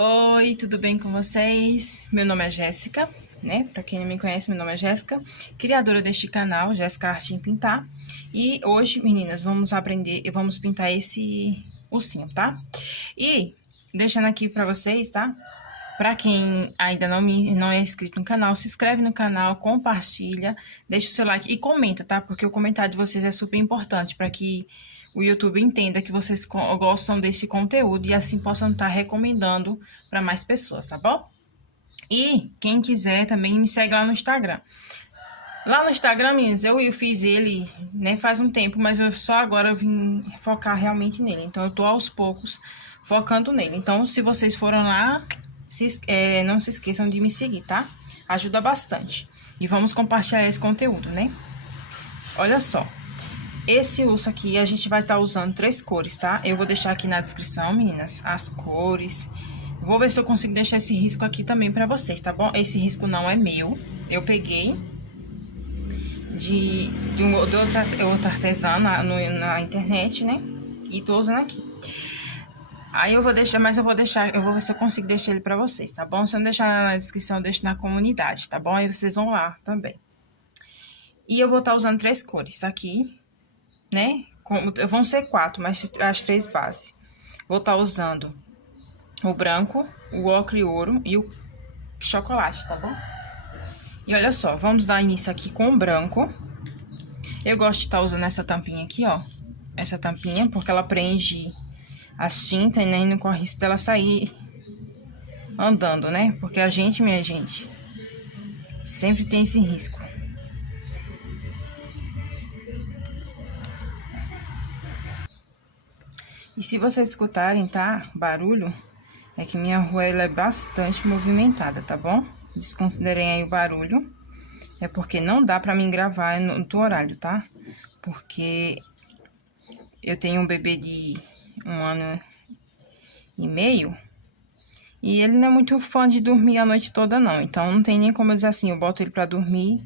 Oi, tudo bem com vocês? Meu nome é Jéssica, né? Pra quem não me conhece, meu nome é Jéssica, criadora deste canal, Jéssica Arte em Pintar. E hoje, meninas, vamos pintar esse ursinho, tá? E deixando aqui pra vocês, tá? Pra quem ainda não é inscrito no canal, se inscreve no canal, compartilha, deixa o seu like e comenta, tá? Porque o comentário de vocês é super importante para que o YouTube entenda que vocês gostam desse conteúdo e assim possam estar recomendando para mais pessoas, tá bom? E quem quiser também me segue lá no Instagram. Lá no Instagram, meninas, eu fiz ele, né, faz um tempo, mas eu só agora vim focar realmente nele. Então, eu tô aos poucos focando nele. Então, se vocês foram lá, não se esqueçam de me seguir, tá? Ajuda bastante. E vamos compartilhar esse conteúdo, né? Olha só. Esse urso aqui, a gente vai estar usando 3 cores, tá? Eu vou deixar aqui na descrição, meninas, as cores. Vou ver se eu consigo deixar esse risco aqui também pra vocês, tá bom? Esse risco não é meu. Eu peguei de outra artesã na internet, né? E tô usando aqui. Aí eu vou deixar, eu vou ver se eu consigo deixar ele pra vocês, tá bom? Se eu não deixar na descrição, eu deixo na comunidade, tá bom? Aí vocês vão lá também. E eu vou estar usando 3 cores aqui, né? Vão ser 4, mas as 3 bases. Vou estar usando o branco, o ocre e ouro e o chocolate, tá bom? E olha só, vamos dar início aqui com o branco. Eu gosto de estar usando essa tampinha aqui, ó. Essa tampinha, porque ela prende as tintas, né? E não corre risco dela sair andando, né? Porque a gente, minha gente, sempre tem esse risco. E se vocês escutarem, tá? Barulho, é que minha rua ela é bastante movimentada, tá bom? Desconsiderem aí o barulho. É porque não dá pra mim gravar no horário, tá? Porque eu tenho um bebê de 1 ano e meio. E ele não é muito fã de dormir a noite toda, não. Então, não tem nem como eu dizer assim, eu boto ele pra dormir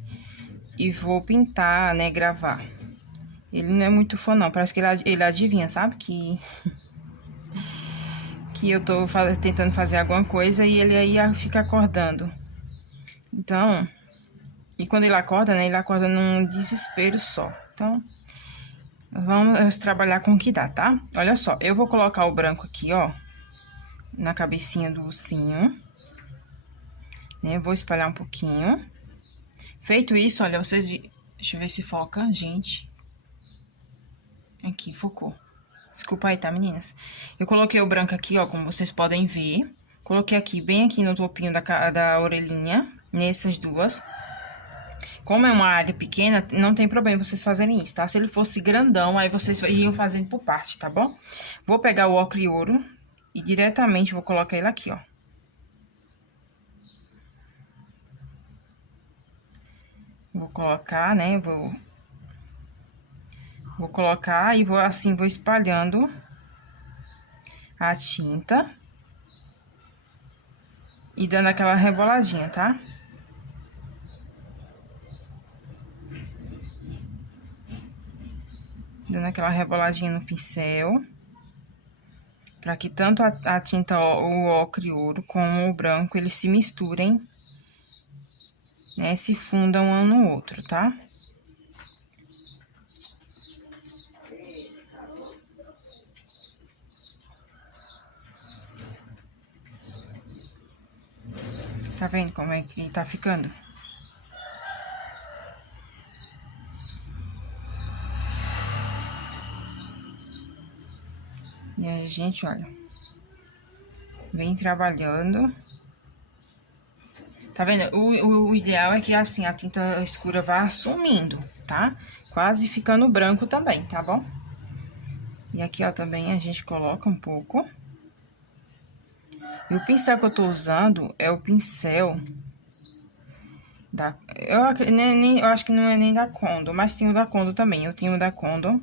e vou pintar, né, gravar. Ele não é muito fã, não. Parece que ele adivinha, sabe? Que eu tô tentando fazer alguma coisa e ele aí fica acordando. Então, e quando ele acorda, né, ele acorda num desespero só. Então, vamos trabalhar com o que dá, tá? Olha só, eu vou colocar o branco aqui, ó, na cabecinha do ursinho, né? Vou espalhar um pouquinho. Feito isso, olha, vocês viram. Deixa eu ver se foca, gente. Aqui, focou. Desculpa aí, tá, meninas? Eu coloquei o branco aqui, ó, como vocês podem ver. Coloquei aqui, bem aqui no topinho da orelhinha, nessas duas. Como é uma área pequena, não tem problema vocês fazerem isso, tá? Se ele fosse grandão, aí vocês iriam fazendo por parte, tá bom? Vou pegar o ocre e ouro e diretamente vou colocar ele aqui, ó. Vou colocar, né? Vou colocar e vou espalhando a tinta e dando aquela reboladinha, tá? Dando aquela reboladinha no pincel, para que tanto a tinta, o ocre ouro, como o branco, eles se misturem, né? Se fundam um no outro, tá? Tá vendo como é que tá ficando? E aí, gente, olha. Vem trabalhando. Tá vendo? O ideal é que, assim, a tinta escura vá sumindo, tá? Quase ficando branco também, tá bom? E aqui, ó, também a gente coloca um pouco. E o pincel que eu tô usando é o pincel eu acho que não é nem da Condo, mas tem o da Condo também. Eu tenho o da Condo,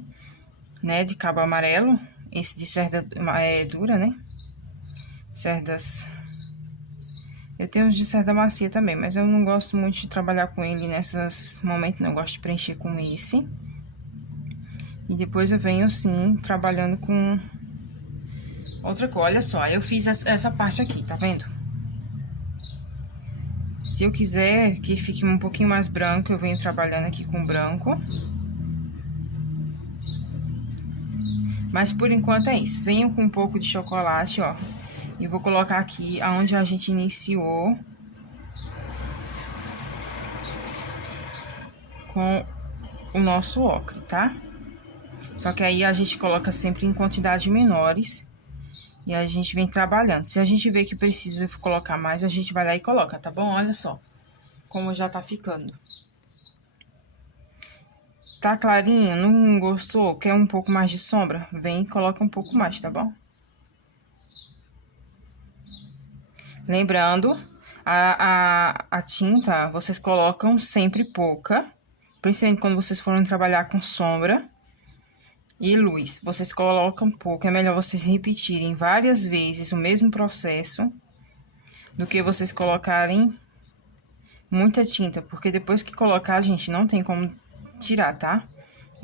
né, de cabo amarelo. Esse de cerda dura, né? Cerdas. Eu tenho os de cerda macia também, mas eu não gosto muito de trabalhar com ele nesses momentos, não. Eu gosto de preencher com esse. E depois eu venho, assim, trabalhando com Outra cor, olha só, eu fiz essa parte aqui, tá vendo? Se eu quiser que fique um pouquinho mais branco, eu venho trabalhando aqui com branco. Mas por enquanto é isso. Venho com um pouco de chocolate, ó. E vou colocar aqui aonde a gente iniciou com o nosso ocre, tá? Só que aí a gente coloca sempre em quantidades menores e a gente vem trabalhando. Se a gente vê que precisa colocar mais, a gente vai lá e coloca, tá bom? Olha só como já tá ficando. Tá clarinho? Não gostou? Quer um pouco mais de sombra? Vem e coloca um pouco mais, tá bom? Lembrando, a tinta vocês colocam sempre pouca, principalmente quando vocês forem trabalhar com sombra e luz. Vocês colocam pouco, é melhor vocês repetirem várias vezes o mesmo processo do que vocês colocarem muita tinta, porque depois que colocar, gente, não tem como tirar, tá?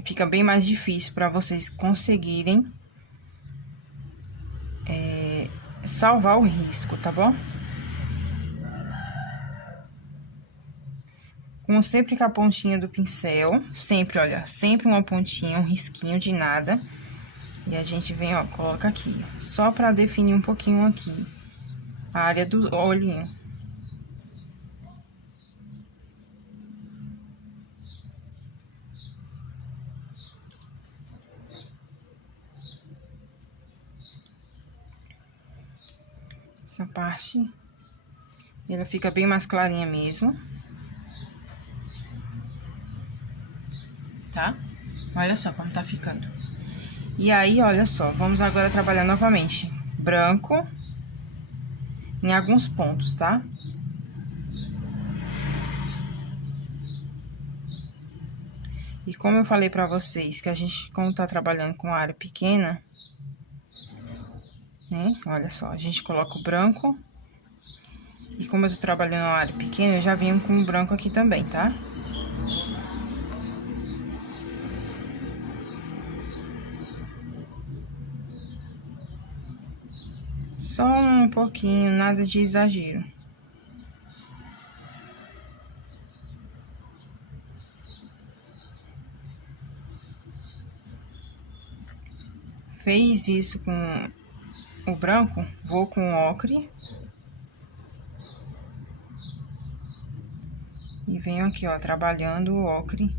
Fica bem mais difícil para vocês conseguirem salvar o risco, tá bom? Como sempre com a pontinha do pincel, sempre, olha, sempre uma pontinha, um risquinho de nada. E a gente vem, ó, coloca aqui, só pra definir um pouquinho aqui a área do olhinho. Essa parte, ela fica bem mais clarinha mesmo. Tá? Olha só como tá ficando. E aí, olha só, vamos agora trabalhar novamente branco em alguns pontos, tá? E como eu falei pra vocês que a gente, como tá trabalhando com área pequena, né? Olha só, a gente coloca o branco. E como eu tô trabalhando uma área pequena, eu já venho com o branco aqui também, tá? Só um pouquinho, nada de exagero. Fez isso com o branco, vou com o ocre. E venho aqui, ó, trabalhando o ocre.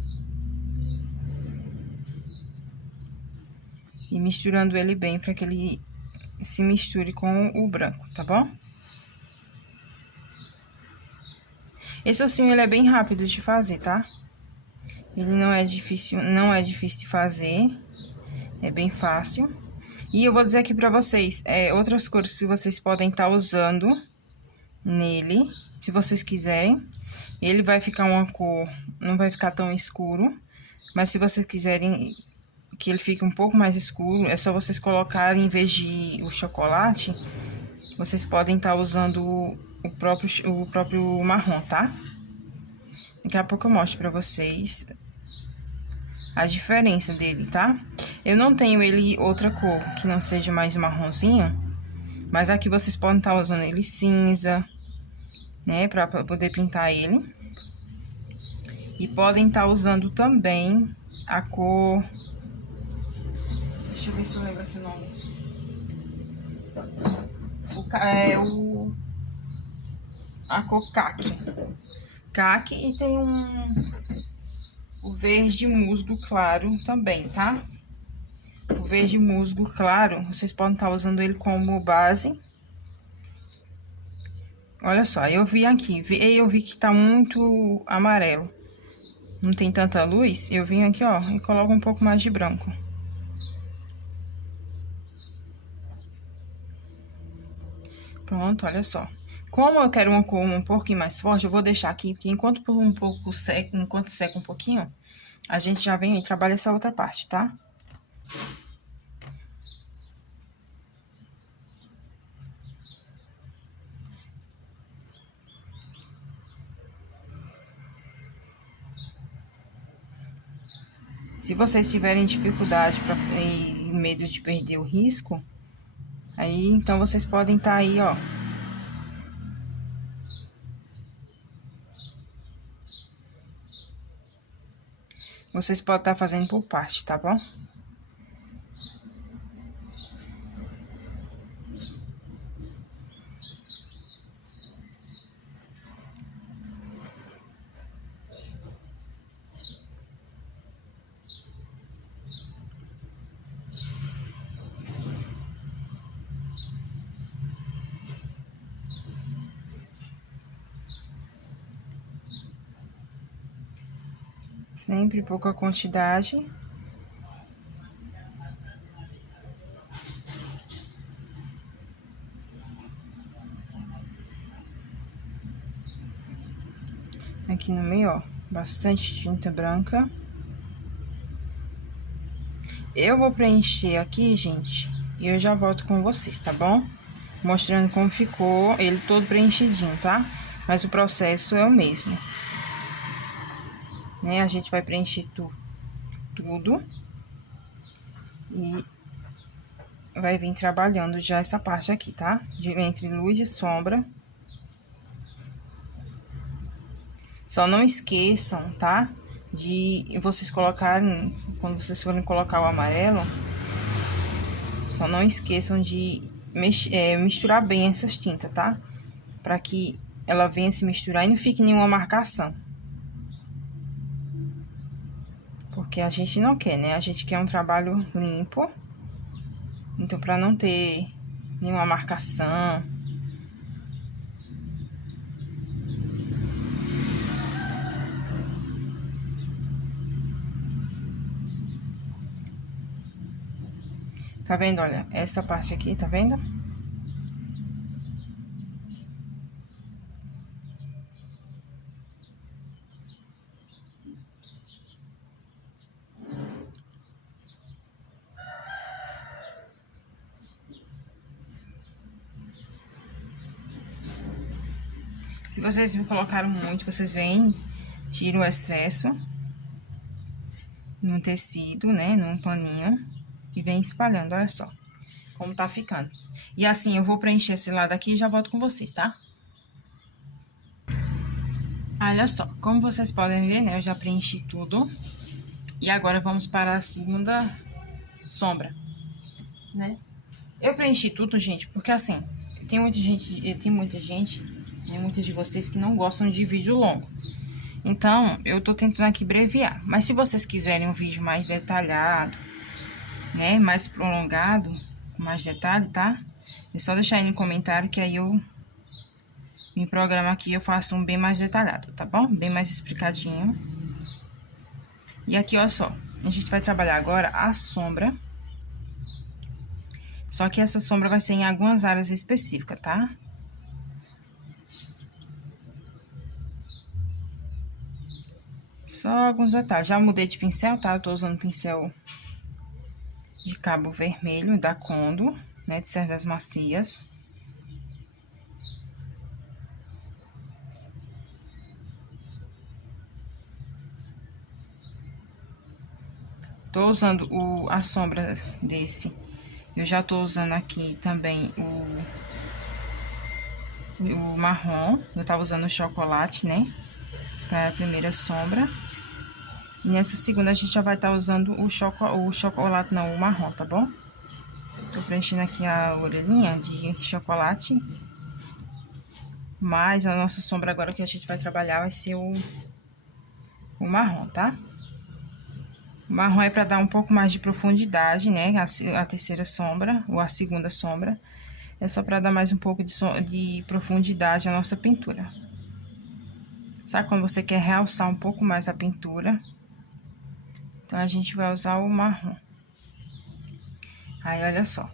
E misturando ele bem para que ele se misture com o branco, tá bom? Esse ossinho, ele é bem rápido de fazer, tá? Ele não é difícil de fazer. É bem fácil. E eu vou dizer aqui pra vocês, outras cores que vocês podem estar usando nele, se vocês quiserem. Ele vai ficar uma cor, não vai ficar tão escuro. Mas se vocês quiserem que ele fique um pouco mais escuro, é só vocês colocarem, em vez de o chocolate, vocês podem estar usando o próprio marrom, tá? Daqui a pouco eu mostro pra vocês a diferença dele, tá? Eu não tenho ele outra cor que não seja mais marronzinho, mas aqui vocês podem estar usando ele cinza, né? Pra poder pintar ele. E podem estar usando também a cor... Deixa eu ver se eu lembro aqui o nome. A cor caqui. Caqui e tem o verde musgo claro também, tá? O verde musgo claro, vocês podem estar usando ele como base. Olha só, eu vi aqui, eu vi que tá muito amarelo. Não tem tanta luz, eu vim aqui, ó, e coloco um pouco mais de branco. Pronto, olha só. Como eu quero uma cor um pouquinho mais forte, eu vou deixar aqui, porque enquanto seca um pouquinho, a gente já vem e trabalha essa outra parte, tá? Se vocês tiverem dificuldade e medo de perder o risco, Aí, então, vocês podem estar aí, ó. Vocês podem estar fazendo por parte, tá bom? Sempre pouca quantidade. Aqui no meio, ó, bastante tinta branca. Eu vou preencher aqui, gente, e eu já volto com vocês, tá bom? Mostrando como ficou ele todo preenchidinho, tá? Mas o processo é o mesmo. Né? A gente vai preencher tudo. E vai vir trabalhando já essa parte aqui, tá? Entre luz e sombra. Só não esqueçam, tá? De vocês colocarem, quando vocês forem colocar o amarelo, só não esqueçam de misturar bem essas tintas, tá? Pra que ela venha se misturar e não fique nenhuma marcação. Porque a gente não quer, né? A gente quer um trabalho limpo. Então, pra não ter nenhuma marcação. Tá vendo? Olha, essa parte aqui, tá vendo? Se vocês colocaram muito, vocês vêm, tiram o excesso no tecido, né, num paninho, e vem espalhando, olha só como tá ficando. E assim, eu vou preencher esse lado aqui e já volto com vocês, tá? Olha só, como vocês podem ver, né, eu já preenchi tudo. E agora vamos para a segunda sombra, né? Eu preenchi tudo, gente, porque assim, tem muita gente, né, muitos de vocês que não gostam de vídeo longo. Então, eu tô tentando aqui abreviar. Mas se vocês quiserem um vídeo mais detalhado, né, mais prolongado, com mais detalhe, tá? É só deixar aí no comentário que aí eu me programo aqui e eu faço um bem mais detalhado, tá bom? Bem mais explicadinho. E aqui, olha só, a gente vai trabalhar agora a sombra. Só que essa sombra vai ser em algumas áreas específicas, tá? Só alguns detalhes. Já mudei de pincel, tá? Eu tô usando pincel de cabo vermelho, da Condo, né? De cerdas macias. Tô usando a sombra desse. Eu já tô usando aqui também o marrom. Eu tava usando o chocolate, né? Para a primeira sombra. E nessa segunda a gente já vai estar usando o chocolate, não, o marrom, tá bom? Tô preenchendo aqui a orelhinha de chocolate. Mas a nossa sombra agora que a gente vai trabalhar vai ser o marrom, tá? O marrom é para dar um pouco mais de profundidade, né? A terceira sombra, ou a segunda sombra. É só para dar mais um pouco de profundidade à nossa pintura. Sabe quando você quer realçar um pouco mais a pintura? Então, a gente vai usar o marrom. Aí, olha só.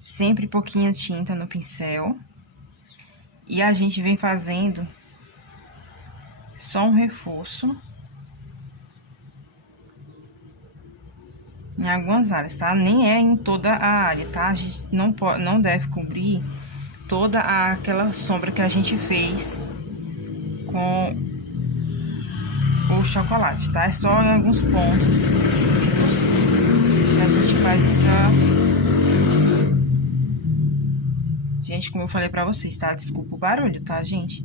Sempre pouquinha tinta no pincel. E a gente vem fazendo só um reforço em algumas áreas, tá? Nem é em toda a área, tá? A gente não deve cobrir toda aquela sombra que a gente fez com o chocolate, tá? É só em alguns pontos específicos que a gente faz Gente, como eu falei pra vocês, tá? Desculpa o barulho, tá, gente?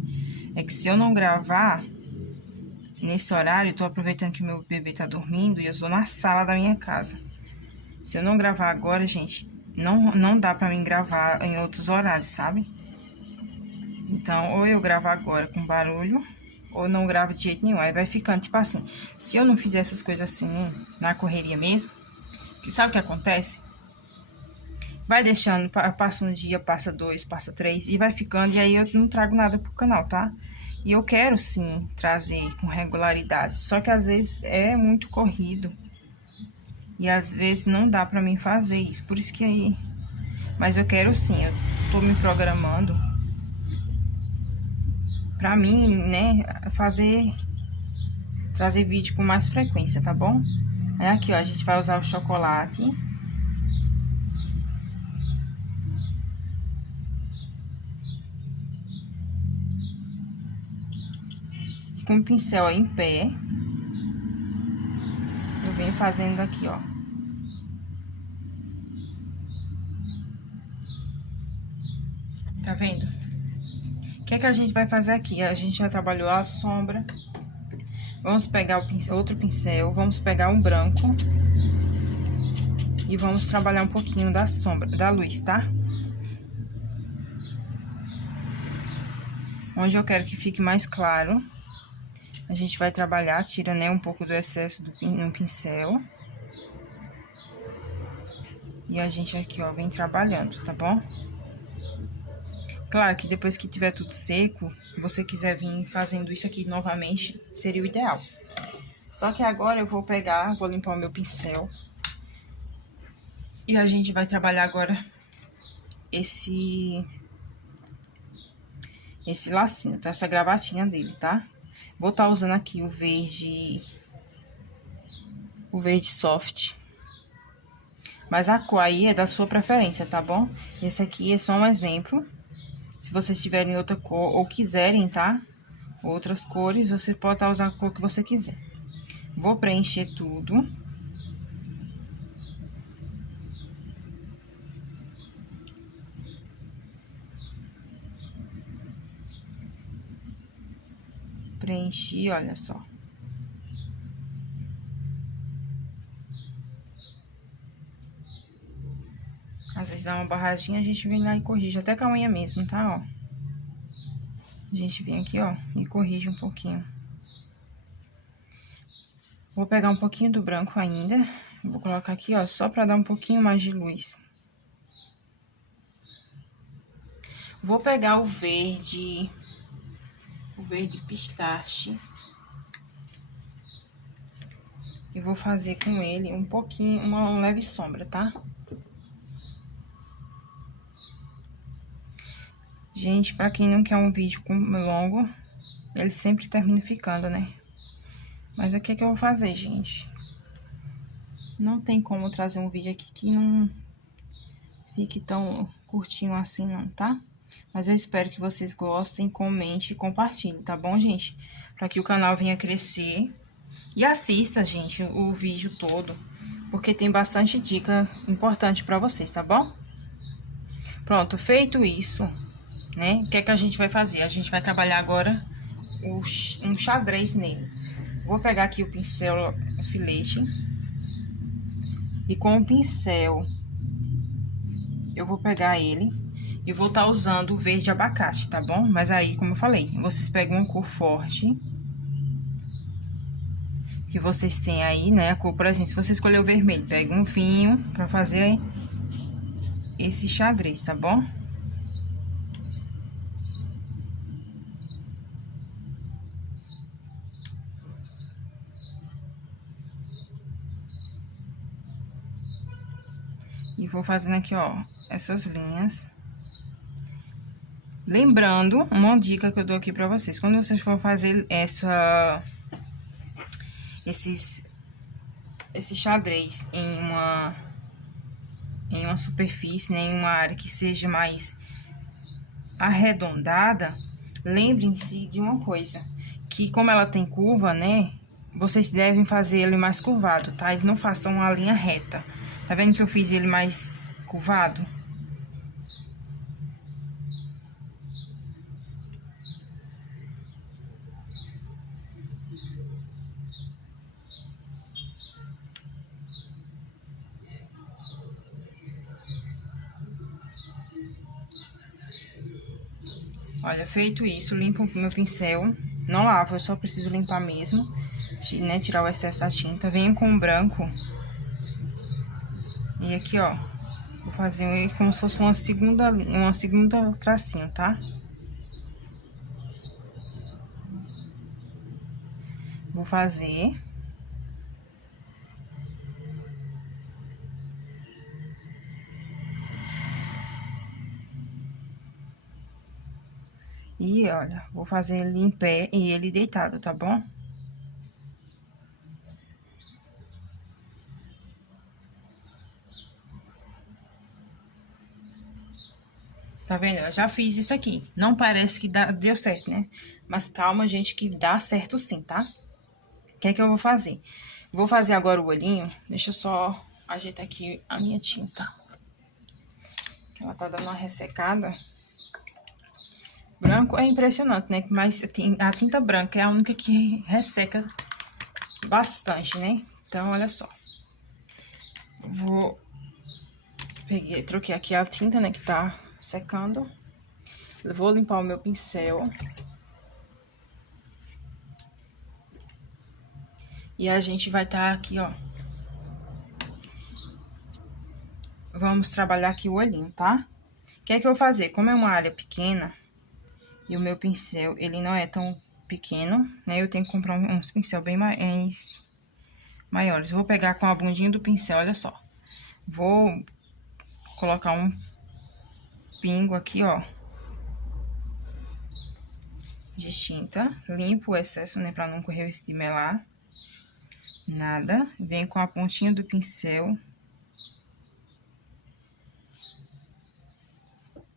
É que se eu não gravar nesse horário, eu tô aproveitando que meu bebê tá dormindo e eu tô na sala da minha casa. Se eu não gravar agora, gente, não dá pra mim gravar em outros horários, sabe? Então, ou eu gravo agora com barulho, ou não gravo de jeito nenhum. Aí vai ficando, tipo assim, se eu não fizer essas coisas assim, na correria mesmo, que sabe o que acontece? Vai deixando, passa um dia, passa dois, passa três, e vai ficando, e aí eu não trago nada pro canal, tá? E eu quero, sim, trazer com regularidade, só que às vezes é muito corrido, e às vezes não dá pra mim fazer isso, por isso que aí... Mas eu quero sim, eu tô me programando pra mim, né, trazer vídeo com mais frequência, tá bom? Aí aqui, ó, a gente vai usar o chocolate. Com o pincel aí em pé. Eu venho fazendo aqui, ó. Tá vendo? O que é que a gente vai fazer aqui? A gente já trabalhou a sombra. Vamos pegar o pincel, outro pincel, vamos pegar um branco. E vamos trabalhar um pouquinho da sombra, da luz, tá? Onde eu quero que fique mais claro, a gente vai trabalhar, tira, né, um pouco do excesso no pincel. E a gente aqui, ó, vem trabalhando, tá bom? Claro que depois que tiver tudo seco, você quiser vir fazendo isso aqui novamente, seria o ideal. Só que agora eu vou pegar, vou limpar o meu pincel. E a gente vai trabalhar agora esse lacinho, tá? Essa gravatinha dele, tá? Vou estar usando aqui o verde soft. Mas a cor aí é da sua preferência, tá bom? Esse aqui é só um exemplo. Se vocês tiverem outra cor ou quiserem, tá? Outras cores, você pode estar usando a cor que você quiser. Vou preencher tudo. Preenchi, olha só. Às vezes dá uma barradinha, a gente vem lá e corrige, até com a unha mesmo, tá, ó. A gente vem aqui, ó, e corrige um pouquinho. Vou pegar um pouquinho do branco ainda, vou colocar aqui, ó, só pra dar um pouquinho mais de luz. Vou pegar o verde pistache. E vou fazer com ele um pouquinho, uma leve sombra, tá? Gente, pra quem não quer um vídeo longo, ele sempre termina ficando, né? Mas o que é que eu vou fazer, gente? Não tem como trazer um vídeo aqui que não fique tão curtinho assim, não, tá? Mas eu espero que vocês gostem, comentem e compartilhem, tá bom, gente? Pra que o canal venha crescer. E assista, gente, o vídeo todo, porque tem bastante dica importante pra vocês, tá bom? Pronto, feito isso, né? O que é que a gente vai fazer? A gente vai trabalhar agora um xadrez nele. Vou pegar aqui o pincel, o filete. E com o pincel, eu vou pegar ele e vou estar usando o verde abacate, tá bom? Mas aí, como eu falei, vocês pegam uma cor forte que vocês têm aí, né? A cor, por exemplo, se você escolher o vermelho, pega um vinho pra fazer esse xadrez, tá bom? E vou fazendo aqui, ó, essas linhas. Lembrando, uma dica que eu dou aqui pra vocês. Quando vocês for fazer esse xadrez em uma superfície, né, em uma área que seja mais arredondada, lembrem-se de uma coisa, que como ela tem curva, né, vocês devem fazer ele mais curvado, tá? Eles não façam uma linha reta. Tá vendo que eu fiz ele mais curvado? Olha, feito isso, limpo o meu pincel. Não lavo, eu só preciso limpar mesmo, né? Tirar o excesso da tinta. Venho com o branco. E aqui, ó, vou fazer como se fosse uma segunda tracinho, tá? Vou fazer. E olha, vou fazer ele em pé e ele deitado, tá bom? Tá vendo? Eu já fiz isso aqui. Não parece que deu certo, né? Mas calma, gente, que dá certo sim, tá? O que é que eu vou fazer? Vou fazer agora o olhinho. Deixa eu só ajeitar aqui a minha tinta. Ela tá dando uma ressecada. Branco é impressionante, né? Mas a tinta branca é a única que resseca bastante, né? Então, olha só. Troquei aqui a tinta, né? Que tá secando. Eu vou limpar o meu pincel. E a gente vai estar aqui, ó. Vamos trabalhar aqui o olhinho, tá? O que é que eu vou fazer? Como é uma área pequena e o meu pincel, ele não é tão pequeno, né? Eu tenho que comprar uns pincel bem maiores. Vou pegar com a bundinha do pincel, olha só. Vou colocar um pingo aqui, ó, de tinta. Limpo o excesso, né? Pra não correr esse de melar. Nada. Venho com a pontinha do pincel.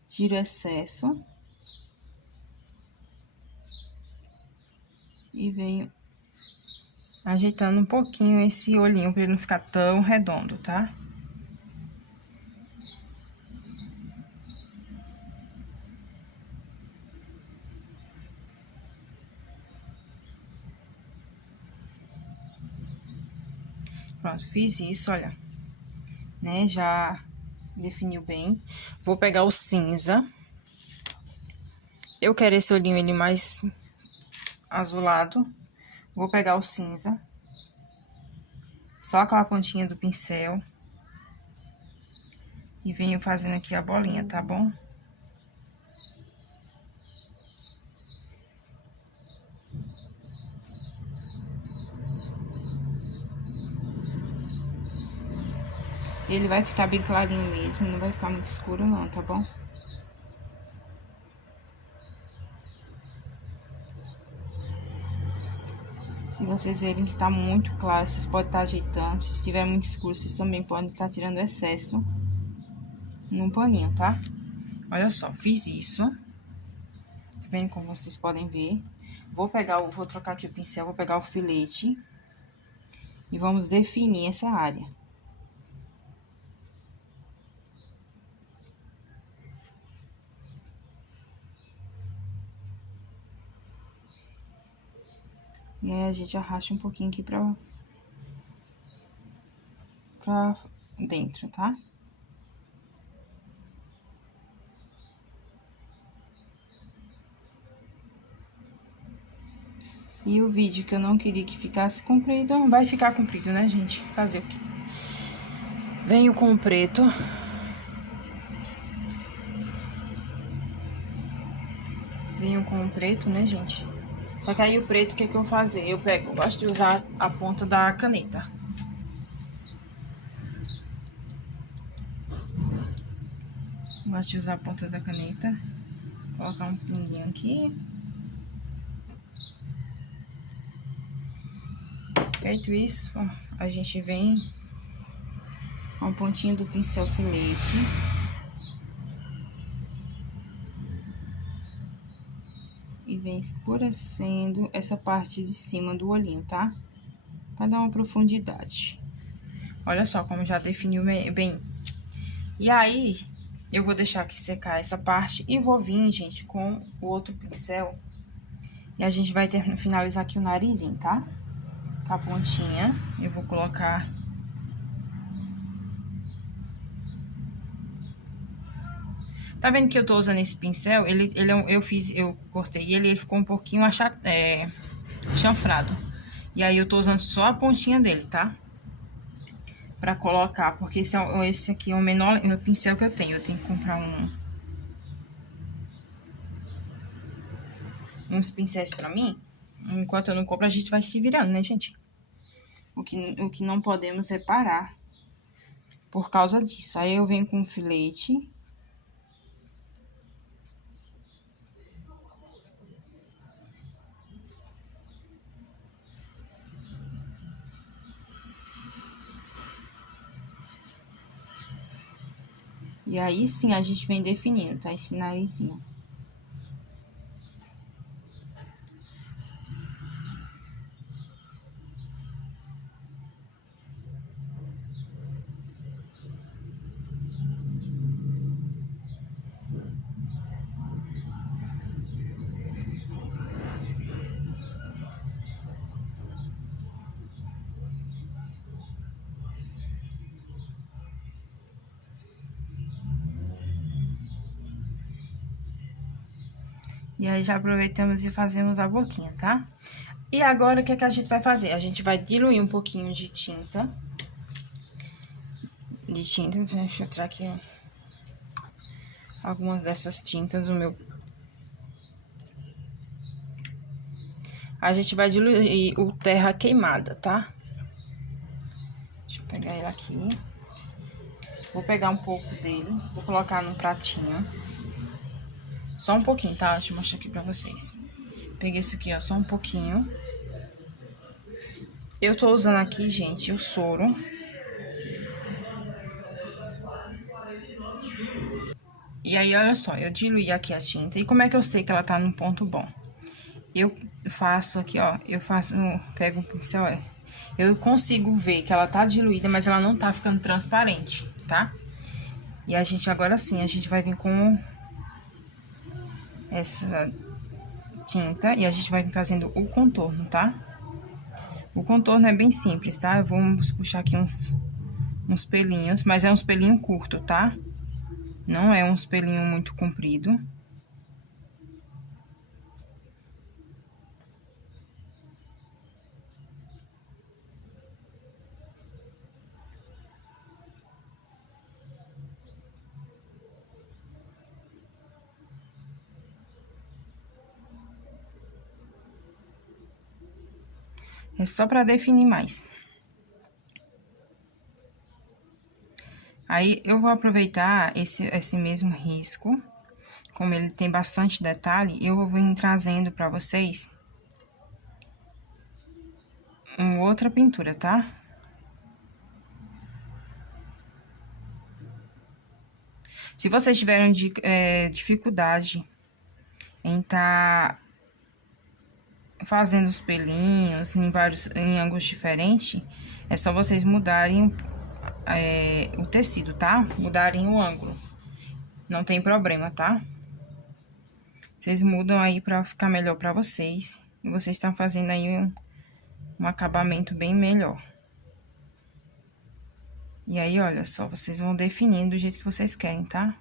Tiro o excesso. E venho ajeitando um pouquinho esse olhinho pra ele não ficar tão redondo, tá? Pronto, fiz isso, olha. Né, já definiu bem. Vou pegar o cinza. Eu quero esse olhinho ele mais azulado. Vou pegar o cinza. Só com a pontinha do pincel. E venho fazendo aqui a bolinha, tá bom? Ele vai ficar bem clarinho mesmo, não vai ficar muito escuro não, tá bom? Se vocês verem que tá muito claro, vocês podem estar ajeitando. Se estiver muito escuro, vocês também podem estar tirando excesso num paninho, tá? Olha só, fiz isso. Tá vendo como vocês podem ver? Vou trocar aqui o pincel, vou pegar o filete. E vamos definir essa área. E aí, a gente arracha um pouquinho aqui pra dentro, tá? E o vídeo que eu não queria que ficasse comprido, não vai ficar comprido, né, gente? Fazer o quê? Venho com o preto. Venho com o preto, né, gente? Só que aí o preto, o que é que eu vou fazer? Eu gosto de usar a ponta da caneta. Gosto de usar a ponta da caneta. Vou colocar um pinguinho aqui. Feito isso, ó, a gente vem com a pontinha do pincel filete. E vem escurecendo essa parte de cima do olhinho, tá? Pra dar uma profundidade. Olha só como já definiu bem. E aí, eu vou deixar aqui secar essa parte e vou vir, gente, com o outro pincel. E a gente vai finalizar aqui o narizinho, tá? Com a pontinha, eu vou colocar... Tá vendo que eu tô usando esse pincel? Eu cortei ele ficou um pouquinho chanfrado. E aí eu tô usando só a pontinha dele, tá? Pra colocar, porque esse aqui é o menor pincel que eu tenho. Eu tenho que comprar uns pincéis pra mim. Enquanto eu não compro, a gente vai se virando, né, gente? O que não podemos é parar por causa disso. Aí eu venho com um filete. E aí sim a gente vem definindo, tá? Esse narizinho. E aí já aproveitamos e fazemos a boquinha, tá? E agora o que é que a gente vai fazer? A gente vai diluir um pouquinho de tinta. Deixa eu tirar aqui algumas dessas tintas do meu. A gente vai diluir o terra queimada, tá? Deixa eu pegar ele aqui. Vou pegar um pouco dele, vou colocar num pratinho. Só um pouquinho, tá? Deixa eu mostrar aqui pra vocês. Peguei esse aqui, ó, só um pouquinho. Eu tô usando aqui, gente, o soro. E aí, olha só, eu diluí aqui a tinta. E como é que eu sei que ela tá num ponto bom? Eu faço aqui, ó, pego o pincel, eu consigo ver que ela tá diluída, mas ela não tá ficando transparente, tá? E a gente, agora sim, a gente vai vir com essa tinta e a gente vai vir fazendo o contorno, tá? O contorno é bem simples, tá? Vamos puxar aqui uns pelinhos, mas é uns pelinhos curto, tá? Não é uns pelinhos muito comprido. É só pra definir mais. Aí, eu vou aproveitar esse mesmo risco, como ele tem bastante detalhe, eu vou vir trazendo pra vocês uma outra pintura, tá? Se vocês tiverem dificuldade em tá fazendo os pelinhos em ângulos diferentes, é só vocês mudarem o tecido, tá? Mudarem o ângulo. Não tem problema, tá? Vocês mudam aí pra ficar melhor pra vocês. E vocês estão fazendo aí um acabamento bem melhor. E aí, olha só, vocês vão definindo do jeito que vocês querem, tá?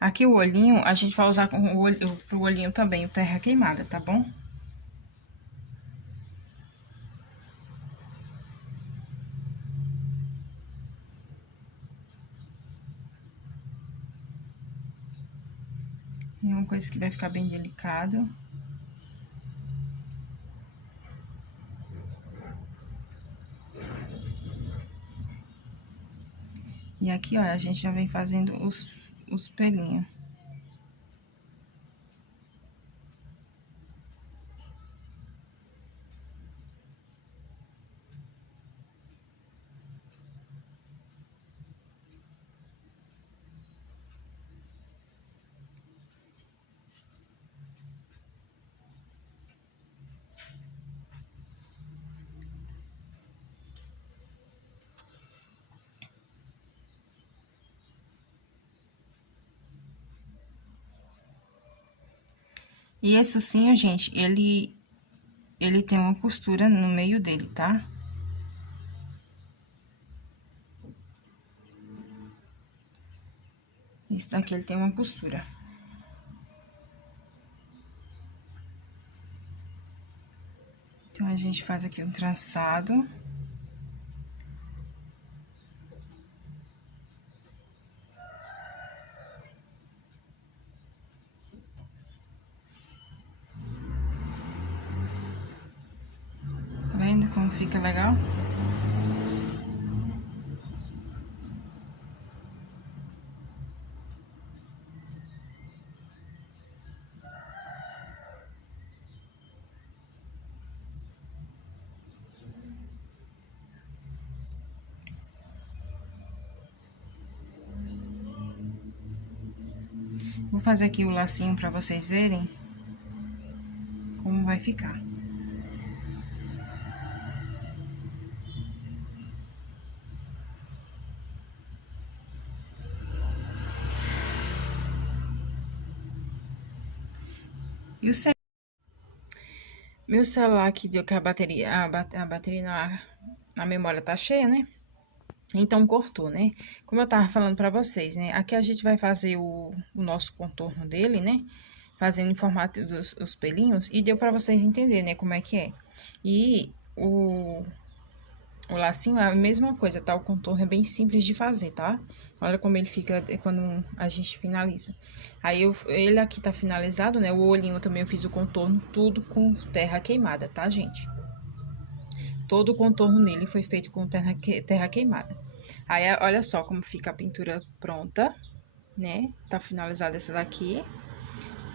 Aqui o olhinho, a gente vai usar pro olhinho também o terra queimada, tá bom? É uma coisa que vai ficar bem delicado. E aqui, ó, a gente já vem fazendo os pelinhos. E esse ursinho, gente, ele ele tem uma costura no meio dele, tá? Esse daqui ele tem uma costura. Então, a gente faz aqui um traçado. Tá vendo como fica legal? Vou fazer aqui o lacinho pra vocês verem como vai ficar. E o meu celular aqui deu que a bateria, a memória tá cheia, né? Então, cortou, né? Como eu tava falando pra vocês, né? Aqui a gente vai fazer o nosso contorno dele, né? Fazendo em formato dos os pelinhos. E deu pra vocês entenderem, né? Como é que é. E o lacinho é a mesma coisa, tá? O contorno é bem simples de fazer, tá? Olha como ele fica quando a gente finaliza. Aí, ele aqui tá finalizado, né? O olhinho também eu fiz o contorno, tudo com terra queimada, tá, gente? Todo o contorno nele foi feito com terra queimada. Aí, olha só como fica a pintura pronta, né? Tá finalizada essa daqui.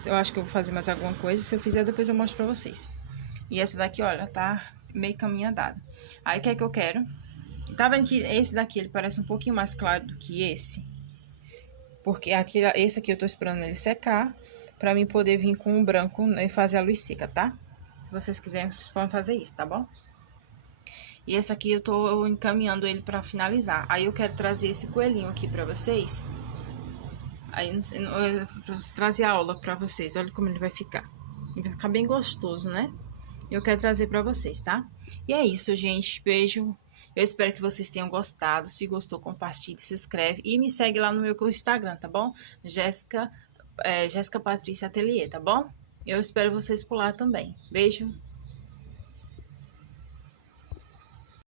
Eu acho que eu vou fazer mais alguma coisa. Se eu fizer, depois eu mostro pra vocês. E essa daqui, olha, tá meio caminho andado. Aí, o que é que eu quero? Tá vendo que esse daqui, ele parece um pouquinho mais claro do que esse? Porque esse aqui eu tô esperando ele secar, pra mim poder vir com o branco e fazer a luz seca, tá? Se vocês quiserem, vocês podem fazer isso, tá bom? E esse aqui eu tô encaminhando ele pra finalizar. Aí eu quero trazer esse coelhinho aqui pra vocês. Aí eu trazer a aula pra vocês, olha como ele vai ficar. Ele vai ficar bem gostoso, né? Eu quero trazer pra vocês, tá? E é isso, gente. Beijo. Eu espero que vocês tenham gostado. Se gostou, compartilhe, se inscreve e me segue lá no meu Instagram, tá bom? Jéssica Patrícia Atelier, tá bom? Eu espero vocês por lá também. Beijo.